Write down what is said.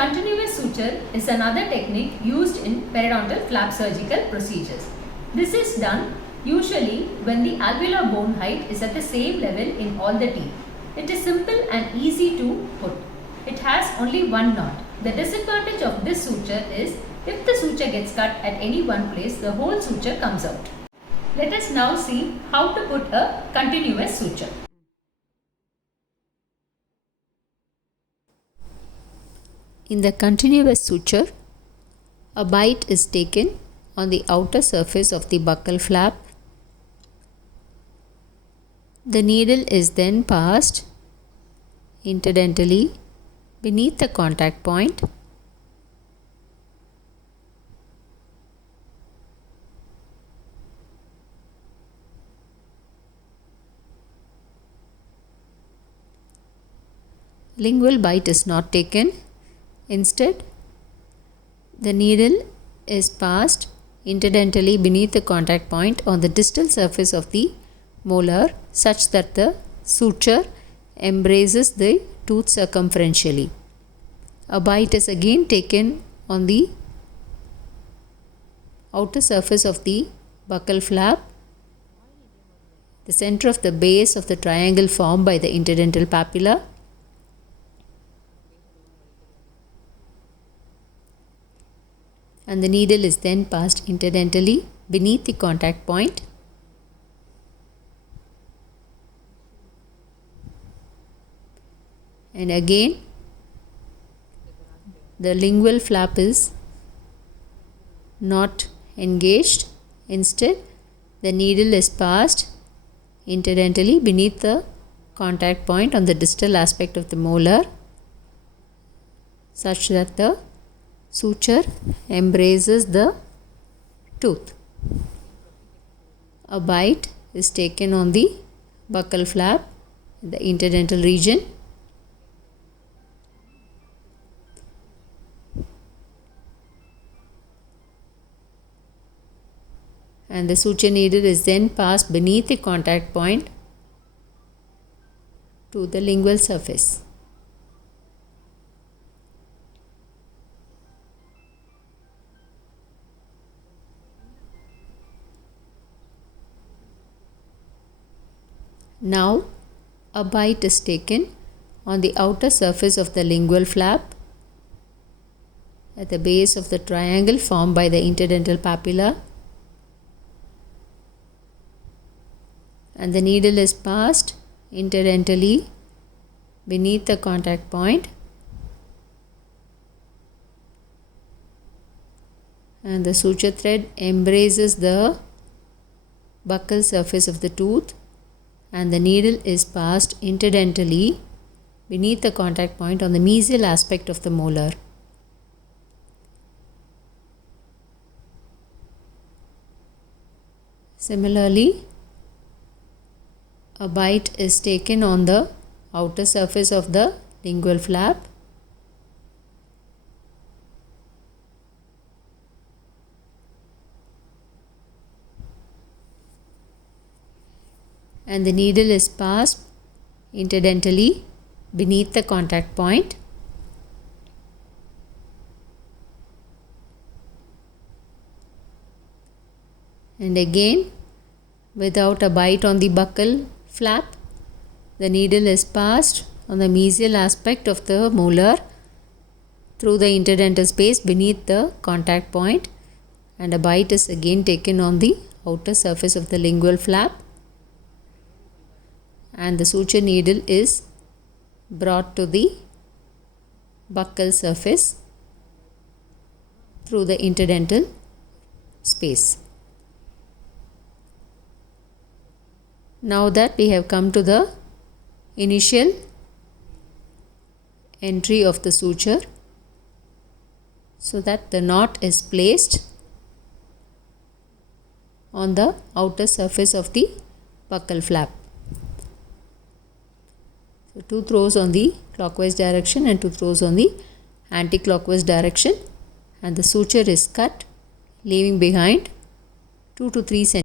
Continuous suture is another technique used in periodontal flap surgical procedures. This is done usually when the alveolar bone height is at the same level in all the teeth. It is simple and easy to put. It has only one knot. The disadvantage of this suture is if the suture gets cut at any one place, the whole suture comes out. Let us now see how to put a continuous suture. In the continuous suture, a bite is taken on the outer surface of the buccal flap. The needle is then passed interdentally beneath the contact point. Lingual bite is not taken. Instead, the needle is passed interdentally beneath the contact point on the distal surface of the molar such that the suture embraces the tooth circumferentially. A bite is again taken on the outer surface of the buccal flap, the center of the base of the triangle formed by the interdental papilla. And the needle is then passed interdentally beneath the contact point. And again, the lingual flap is not engaged. Instead, the needle is passed interdentally beneath the contact point on the distal aspect of the molar such that the suture embraces the tooth. A bite is taken on the buccal flap, the interdental region. And the suture needle is then passed beneath the contact point to the lingual surface. Now, a bite is taken on the outer surface of the lingual flap at the base of the triangle formed by the interdental papilla, and the needle is passed interdentally beneath the contact point, and the suture thread embraces the buccal surface of the tooth, and the needle is passed interdentally beneath the contact point on the mesial aspect of the molar. Similarly, a bite is taken on the outer surface of the lingual flap, and the needle is passed interdentally beneath the contact point. And again, without a bite on the buccal flap, the needle is passed on the mesial aspect of the molar through the interdental space beneath the contact point, and a bite is again taken on the outer surface of the lingual flap, and the suture needle is brought to the buccal surface through the interdental space. Now that we have come to the initial entry of the suture, so that the knot is placed on the outer surface of the buccal flap. So 2 throws on the clockwise direction and 2 throws on the anti-clockwise direction, and the suture is cut, leaving behind 2 to 3 cm.